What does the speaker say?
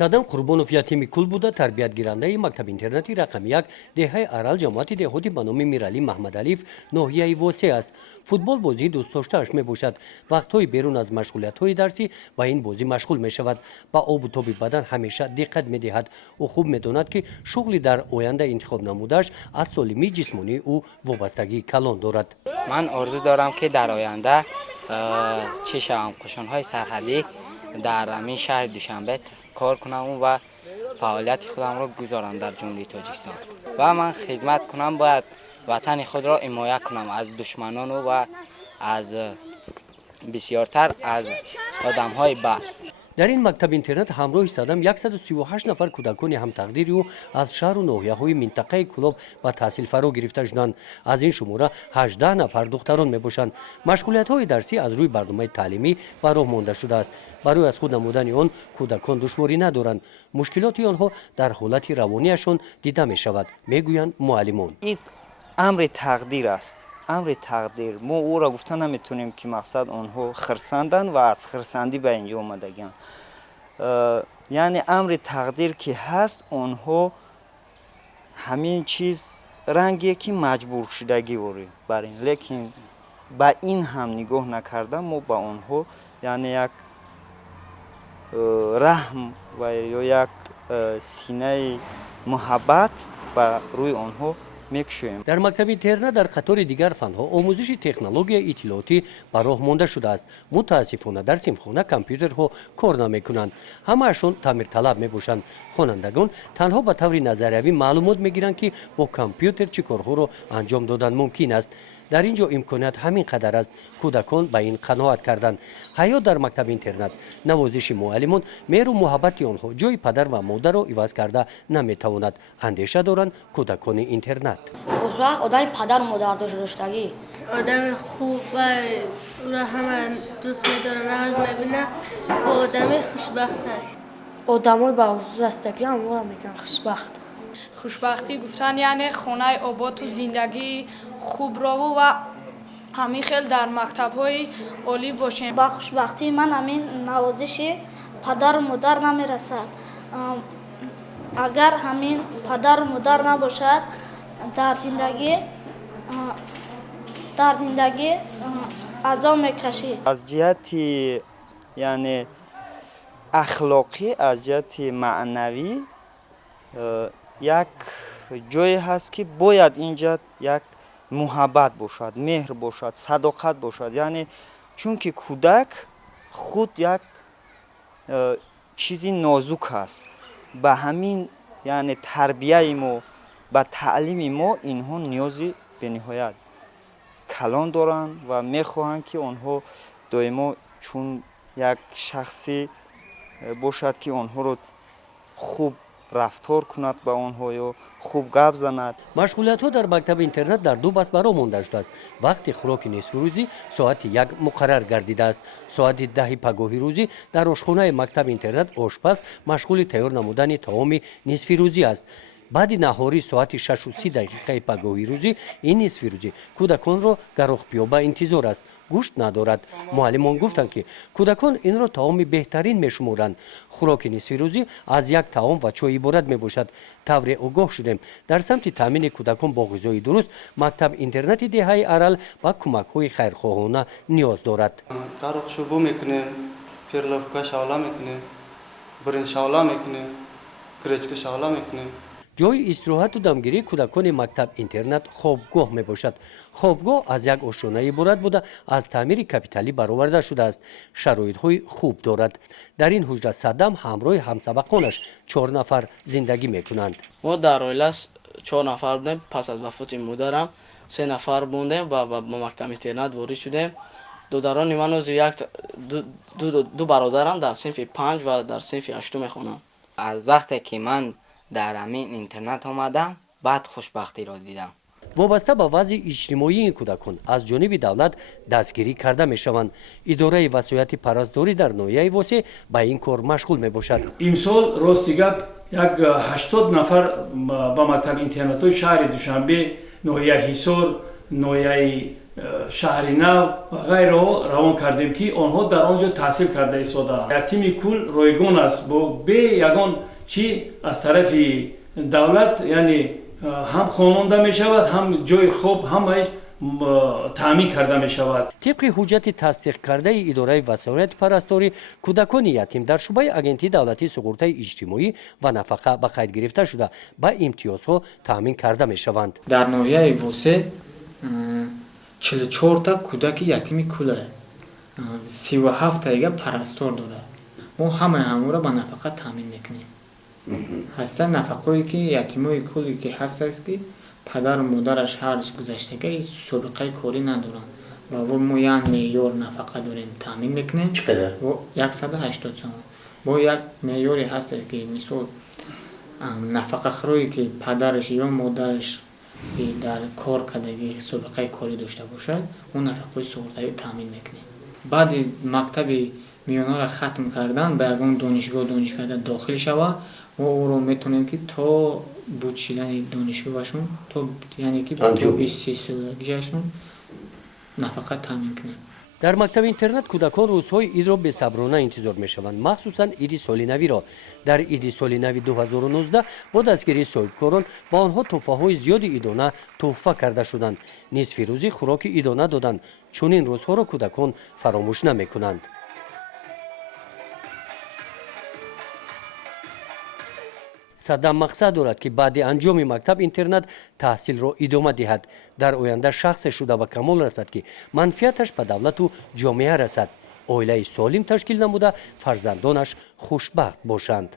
садам қурбонов ятими кул буда тарбиятгирандаи мактаби интернати рақами 1 деҳаи арал ҷамоати деҳотӣ ба номи миралӣ маҳмадалиев ноҳияи восе аст. футбол бозии дӯстдоштааш мебошад. вақтҳои берун аз машғулиятҳои дарсӣ ба ин бозӣ машғул мешавад. ба обу тоби бадан ҳамеша диққат медиҳад. ӯ хуб медонад ки шуғли дар оянда интихоб намудааш аз солимии ҷисмонии ӯ вобастагии калон дорад. ман орзу дорам ки дар оянда чӣ шавам, қушунҳои сарҳадӣ дар амин шаҳри душанбе кор кунам ва фаъолияти худамро гузорам дар ҷумлаи тоҷикистон ва ман хизмат кунам, бояд ватани худро ҳимоя кунам аз душманону ва аз бисёртар аз одамҳои бад. дар ин мактаби интернат ҳамроҳи садам 138 нафар кӯдакони ҳамтақдири ӯ аз шаҳру ноҳияҳои минтақаи Кӯлоб ба таҳсил фаро гирифта шуданд. аз ин шумора 18 нафар духтарон мебошанд. машғулиятҳои дарсӣ аз рӯи барномаи таълимӣ ба роҳ монда шудааст. барои аз худ намудани он кӯдакон душворӣ надоранд. мушкилоти онҳо дар ҳолати равонияшон дида мешавад, мегӯянд муаллимон. ин амри тақдир аст. амри тақдир. мо ӯро гуфта наметонем ки мақсад онҳо хирсанданд ва аз хирсандӣ ба инҷо омадаганд. яъне амри тақдир ки ҳаст, онҳо ҳамин чиз рангие ки маҷбуршудагӣ ворӣ бар ин, лекин ба ин ҳам нигоҳ накарда мо ба онҳо яъне як раҳм ва ё як синаи муҳаббат ба рӯи онҳо мекушоем. дар мактаби интернат дар қатори дигар фанҳо омӯзиши технологияи иттилоотӣ ба роҳ монда шудааст. мутаассифона дар синфхона компютерҳо кор намекунанд. ҳамаашон таъмирталаб мебошанд. хонандагон танҳо ба таври назариявӣ маълумот мегиранд ки бо компютер чӣ корҳоро анҷом додан мумкин аст. дар ин ҷо имконият ҳамин қадар аст. кӯдакон ба ин қаноат карданд. ҳаёт дар мактаби интернат, навозиши муаллимон, меҳру муҳаббати онҳо ҷойи падар ва модарро иваз карда наметавонад, андеша доранд кӯдакони интернат. хушбахт одами падару модардоштагӣ, одами хуб ва ӯро ҳама дӯст медорад, аз мебинад ва одами хушбахтар. одамои ба ҳузур растагӣ ҳамора мегӯянд хушбахт. хушбахтӣ гуфтан яъне хонаи оботу зиндагии хуброву ва ҳамин хел дар мактабҳои олӣ бошем. ба хушбахтии ман ҳамин навозиши падару модар намерасад. агар ҳамин падару модар набошад, дар зиндагӣ азоб мекашид. аз ҷиҳати яъне ахлоқӣ, аз ҷиҳати маънавӣ як ҷое ҳаст ки бояд инҷа як муҳаббат бошад, меҳр бошад, садоқат бошад. яъне чунки кӯдак худ як чизи нозук аст. ба ҳамин яъне тарбияи мо, ба таълими мо инҳо ниёзи бениҳоят калон доранд ва мехоҳанд ки онҳо доимо чун як шахсе бошад ки онҳоро хуб рафтор кунад ба онҳо ё хуб гап занад. машғулиятҳо дар мактаби интернат дар ду баст ба роҳ монда шудааст. вақти хӯроки нисфирӯзӣ соати 1 муқаррар гардидааст. соати 10 пагоҳи рӯзӣ дар ошхонаи мактаби интернат ошпаз машғули тайёр намудани таоми нисфирӯзӣ аст. баъди наҳорӣ соати 6:30 пагоҳи рӯзӣ ин нисфирӯзӣ кӯдаконро гарохпиёба интизор аст. гӯшт надорад. муаллимон гуфтанд ки кӯдакон инро таоми беҳтарин мешуморанд. хӯроки нисфирӯзӣ аз як таом ва чой иборат мебошад. тавре огоҳ шудем. дар самти таъмини кӯдакон бо ғизои дуруст мактаб интернати деҳаи арал ба кӯмакҳои хайрхоҳона ниёз дорад. дарохшӯбу мекунем, перловка шавла мекунем, биринҷ шавла мекунем, гречка шавла мекунем. ҷои истироҳату дамгирии кӯдакони мактаб интернат хобгоҳ мебошад. хобгоҳ аз як ошона иборат буда аз таъмири капиталӣ бароварда шудааст. шароитҳои хуб дорад. дар ин ҳуҷра садам ҳамроҳи ҳамсабақонаш 4 нафар зиндагӣ мекунанд. мо дар оила 4 нафар будем. пас аз вафоти модарам 3 нафар бундем ва ба мактаби интернат ворид шудем. додарони ману ду бародарам дар синфи 5 ва дар синфи 8 мехонанд. аз вақте ки ман дар амин интернат омадам, баъд хушбахтиро дидам. вобаста ба вазъи иҷтимоии ин кӯдакон аз ҷониби давлат дастгирӣ карда мешаванд. идораи васояти парастдорӣ дар ноҳияи восе ба ин кор машғул мебошад. имсол рости гап як 80 нафар ба мактаби интернатҳои шаҳри душанбе, ноҳияи ҳисор, ноҳияи шаҳри нав ва ғайраҳо равон кардем ки онҳо дар он ҷо таҳсил карда истодаанд. ятими кул ройгон аст бо бе ягон чӣ аз тарафи давлат, яъне ҳам хононда мешавад, ҳам ҷои хоб, ҳамаи таъмин карда мешавад. тибқи ҳуҷҷати тасдиқкардаи идораи васояти парасторӣ, кӯдакони ятим дар шуъбаи агентии давлатии суғуртаи иҷтимоӣ ва нафақа ба қайд гирифта шуда ба имтиёзҳо таъмин карда мешаванд. дар ноҳияи восе 44 кӯдаки ятими куле, 37 таига парастор дорад. мо ҳамаи ҳамора ба нафақа таъмин мекунем. ҳаста нафақое ки ятимои куле ки ҳастааст ки падару модараш ҳарч гузаштага собиқаи корӣ надоранд ва мо як меъёр нафақа дорем таъмин мекунем. 180 сом. бо як меъёре ҳастаст ки мисол нафақахӯрое ки падараш ё модараш ки дар кор кардагӣ собиқаи корӣ дошта бошад, он нафақаи суғуртавӣ таъмин мекунем. баъди мактаби миёнаро хатм кардан ба ягон донишгоҳ донишкарда дохил шава, мо ӯро метавонем ки то буд шидани донишгоҳашон то яъне ки то 23 солагиашон нафақа таъмин кунем. дар мактаби интернат кӯдакон рӯзҳои идро бесаброна интизор мешаванд, махсусан иди соли навиро. дар иди соли нави 2019 бо дастгирии соҳибкорон ба онҳо тӯҳфаҳои зиёди идона тӯҳфа карда шуданд. нисфи рӯзӣ хӯроки идона доданд. чунин рӯзҳоро кӯдакон фаромӯш намекунанд. садам мақсад дорад ки баъди анҷоми мактаб интернат таҳсилро идома диҳад. дар оянда шахсе шуда ба камол расад ки манфиаташ ба давлату ҷомеа расад, оилаи солим ташкил намуда фарзандонаш хушбахт бошанд.